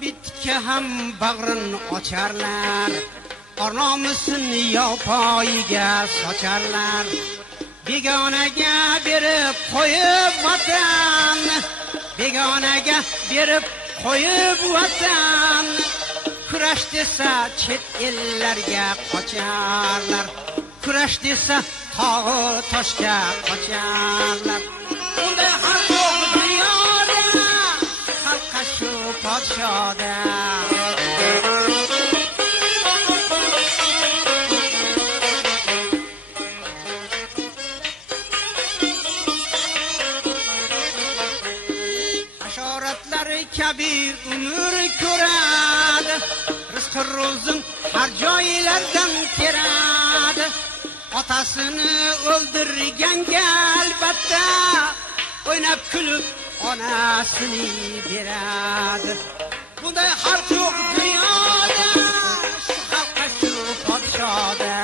bitga ham bag'rin ocharlar, ornomusini yopoyiga socharlar. Begonaga berib qo'yib vatan, begonaga berib qo'yib vatan. Kurash desa chet ellarga qocharlar, kurash desa tog'u toshga qocharlar. Unda har yo'q dunyoda, xalqqa shu podshoda. Hashoratlar kabi umr ko'radi, rizqi ro'zin har joylardan keladi. Otasini o'ldirganga albatta o'ynab kulib onasini beradi. Bunday xalq yo'q dunyoda, shu xalqqa shu podshoda.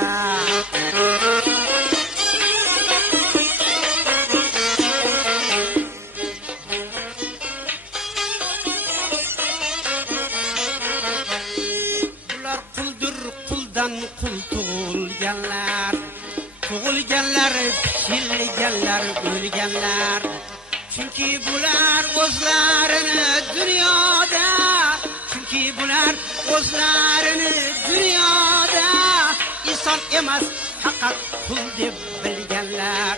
Bular quldir, quldan qul tug'ilganlar, tug'ilganlar, pichilganlar, o'lganlar. Chunki bular o'zlarini dunyoda, chunki bular o'zlarini dunyoda inson emas, faqat qul deb bilganlar.